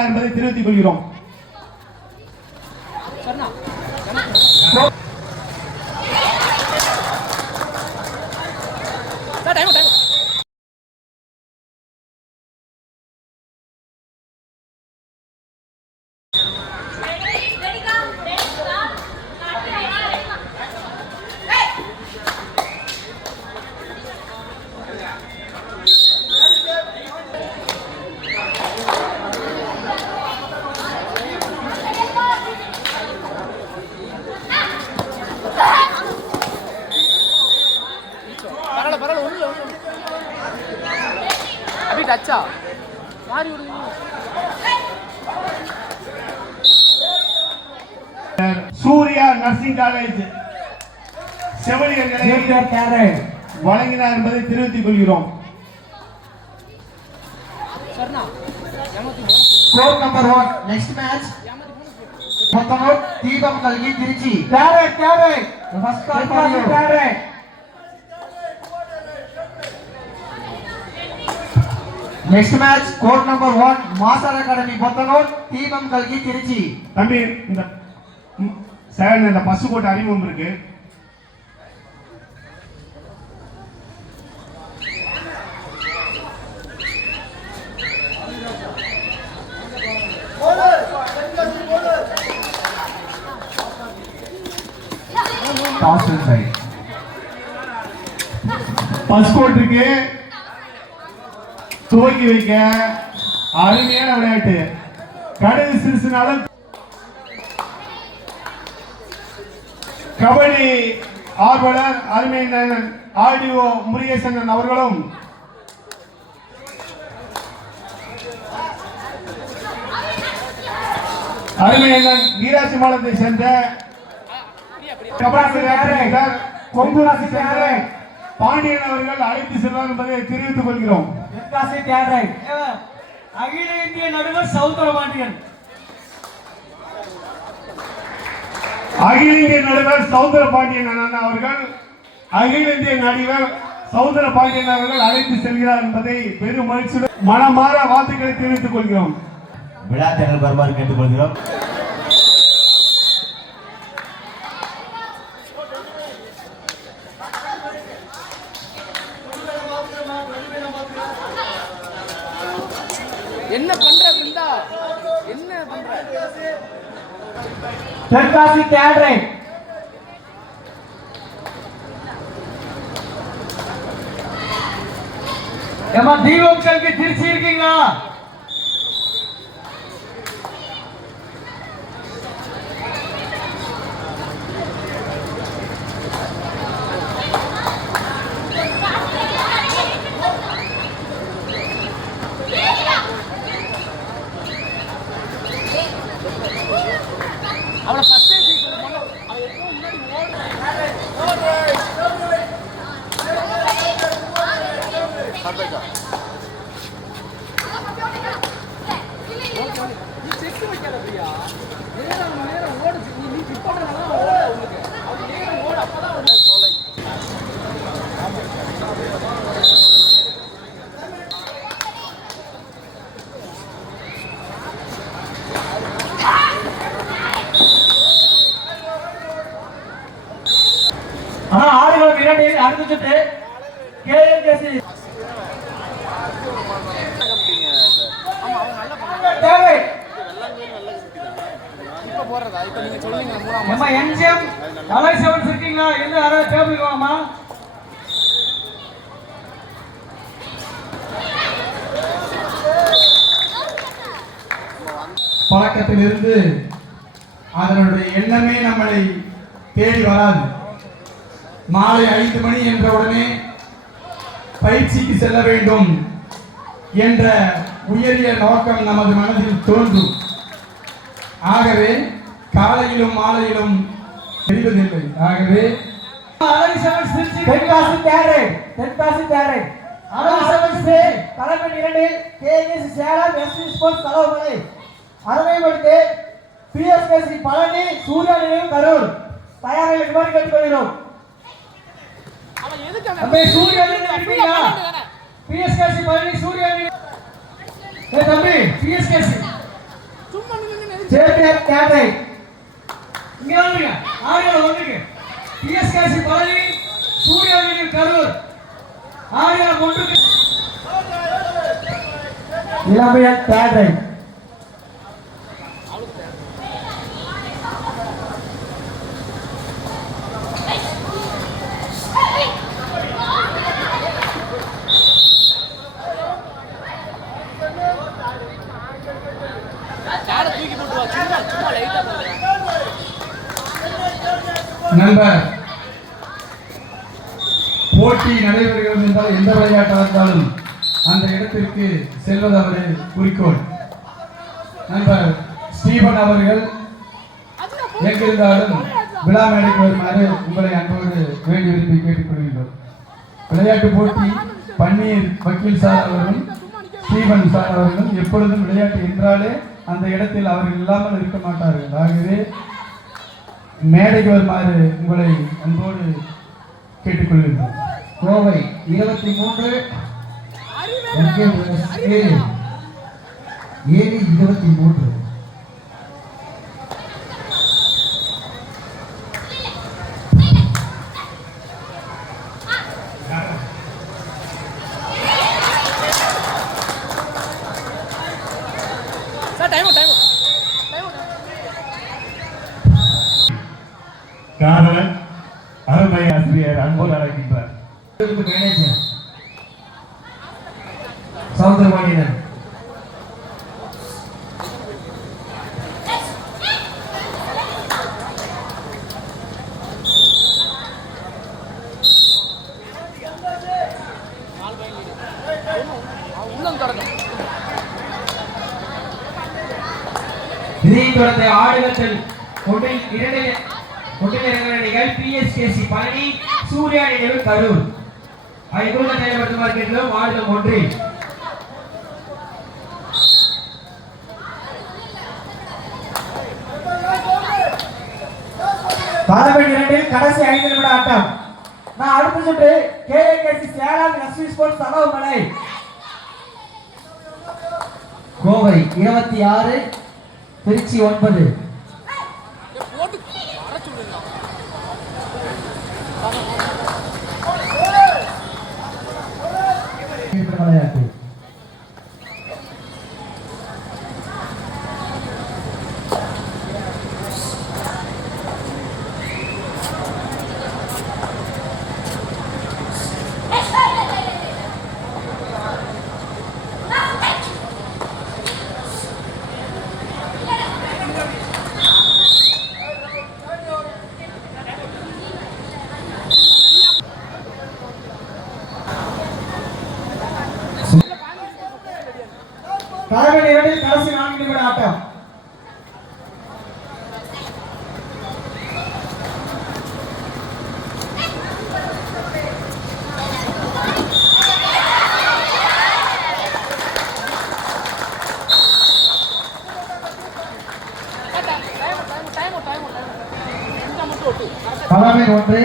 வழங்கினார் என்பதை தெரிவித்துக் கொள்கிறோம். अच्छा मारी சூர்யா நர்சிங் காலேஜ் செவிலியர்களை வழங்கினார் என்பதை தெரிவித்துக் கொள்கிறோம். Score number 1 next match Motamot Deepam Kalgi Tiruchi first call for you next match court number 1 Master Academy Motamot Deepam Kalgi Tiruchi தம்பி இந்த சார் இந்த பசுக்கோட்டை அறிமுகம் இருக்கு. பசுக்கோட்டுக்கு துவக்கி வைக்க அருமையான விளையாட்டு. கடைசி சிறுசினாலும் கபடி ஆர்வலர் அருமையான ஆடியோ முருகேசன் அவர்களும் அருமையான வீராட்சி மாவட்டத்தை சேர்ந்த பாண்டியன் அவர்கள் அழைத்து செல்வார் என்பதை தெரிவித்துக் கொள்கிறோம். அகில இந்திய நடுவர் சௌந்தர பாண்டியன் அகில இந்திய நடுவர் சௌந்தர பாண்டியன் அவர்கள் அகில இந்திய நடிகர் சௌந்தர பாண்டியன் அவர்கள் அழைத்து செல்கிறார் என்பதை பெரும் மகிழ்ச்சியுடன் மனமாற வாழ்த்துக்களை தெரிவித்துக் கொள்கிறோம். விழா தேர்தல் வருமாறு கேட்டுக்கொள்கிறோம். என்ன பண்ற பிருந்தா என்ன பண்ற தெற்காசி தேடரை ஏமா தீபம் கல்வி திருச்சி இருக்கீங்களா? அவளை ஃபர்ஸ்ட் அவ எப்போ முன்னாடி நீ செக் வைக்காத பிரியா. நேரம் ஓடு. நீ பிற்படுறதுனால ஓட உங்களுக்கு அவ நேரம் ஓடு. அப்பதான் சொல்லை ஆடுகளம் இரண்டு அடுத்த சுற்று கேஎம்கேசி தேவை இப்ப போறதா இப்ப நீங்க சொல்லுங்க. நம்ம எம்ஜிஎம் கலை செவன்ஸ் இருக்கீங்களா? எந்த யாராவது டேபிளுக்கு வாமா. பழக்கத்திலிருந்து அதனுடைய எண்ணமே நம்மளை தேடி வராது. மாலை 5 மணி என்ற உடனே பயிற்சிக்கு செல்ல வேண்டும் என்ற உயரிய நோக்கம் நமது மனதில் தோன்றும். ஆகவே காலையிலும் மாலையிலும் தெரிவதில்லை. ஆகவே தென்காசி தேரை தலைமை 2 KS Salem SV sports Kalavamalai அரணைப்படுத்தி பிஎஸ்கேசி பழனி சூர்யா நினைவு கரூர் தயாராக இருக்குமாறு கேட்டுக்கொள்கிறோம். சூர்யா இருக்கீங்களா? பிஎஸ்கேசி பழனி சூர்யா தம்பி பிஎஸ்கேசி ஜேபிஆர் கேட்டை இங்க வந்துங்க ஆடியோல வந்துங்க பிஎஸ்கேசி பழனி சூர்யா நினைவு கரூர் ஆடியோல கொண்டு இளமையன் கேட்டை தூக்கி போட்டு வா சும்மா லைட்டா போடுறேன் நண்பர் போட்டி நடைபெறுகிறது என்றால் எந்த விளையாட்டாக இருந்தாலும் அந்த இடத்திற்கு செல்வது அவரது குறிக்கோள். நண்பர் ஸ்டீபன் அவர்கள் எங்கிருந்தாலும் விழா மேடைக்கு வருமாறு உங்களை அன்போடு வேண்டி விரும்பி கேட்டுக்கொள்கின்றோம். விளையாட்டு போட்டி பன்னீர் வக்கீல் சார் அவர்களும் ஸ்டீபன் சார் அவர்களும் எப்பொழுதும் விளையாட்டு என்றாலே அந்த இடத்தில் அவர்கள் இல்லாமல் இருக்க மாட்டார்கள். ஆகவே மேடைக்கு வருமாறு உங்களை அன்போடு கேட்டுக்கொள்கின்றோம். கோவை 23 7 23. சார் டைம் காதலன் அருமை ஆசிரியர் அன்போடு அழைக்கின்றார். மேனேஜர் சௌந்தரமணியன். உள்ளம் திறக்கும் இதைத் தொடர்ந்து ஆடுகளத்தில் கொண்டில் இறங்கிகள் பிஎஸ்கேசி பழனி சூர்யா நினைவு கரூர் ஐந்துள்ள செயல்படுத்துமாறு கேட்டோம். ஆடுகளம் 1. காலமேடு 2 கடைசி 5 நிமிட ஆட்டம். நான் அடுத்த சுற்று கேஏகேசி சேலம் எஸ்வி ஸ்போர்ட்ஸ் அலோமலை. கோவை 26 திருச்சி 9. போட்டு வர சொல்லுங்க விளையாட்டு காலமேடு 2 கடைசி 4 நிமிட ஆட்டம். காலமேடு 1.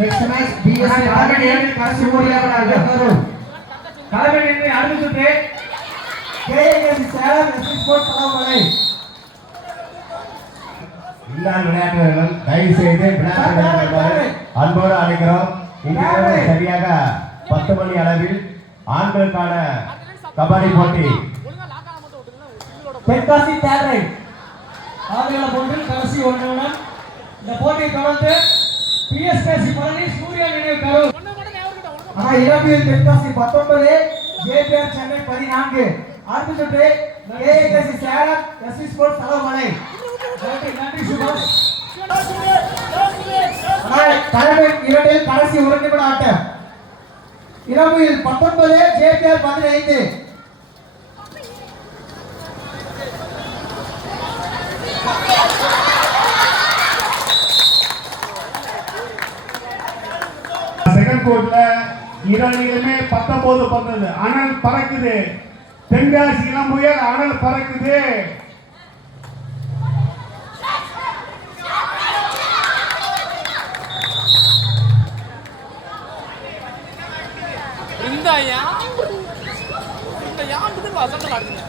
நெக்ஸ்ட் மேட்ச் பிஎஸ்சி காலமேடு 2 கடைசி 3 நிமிட ஆட்டம். காலமேடு 2 அடுத்த சுற்று கேஏகேசி சேலம் எஸ்வி ஸ்போர்ட்ஸ் அலோமலை. இல்லாத விளையாட்டு வீரர்கள் தயவு செய்து விளையாட்டு வருமாறு அன்போடு அழைக்கிறோம். இன்று சரியாக 10 மணி அளவில் ஆண்களுக்கான கபடி போட்டி தென்காசி தேர்ரை ஆடுகளம் 1 கடைசி 1 நிமிடம். இந்த போட்டியை தொடர்ந்து பிஎஸ்கேசி பழனி சூர்யா நினைவு கரூர். இளம்பியல் தென்காசி 19 ஜேபிஆர் சென்னை 14. அடுத்த சுற்று கேஏகேசி சேலம் எஸ்வி ஸ்போர்ட்ஸ் அலோமலை. நன்றி சுபாஷ். தலைமை 2 கடைசி 1 நிமிட ஆட்டம். இளம்பியல் 19 ஜேபிஆர் 15. செகண்ட் கோர்ட்ல இரண்டுமே 19-19 அனல் பறக்குது. தென்காசி இளம்புயல் அனல் பறக்குது. இந்த யாண்டு வசந்த நடக்குது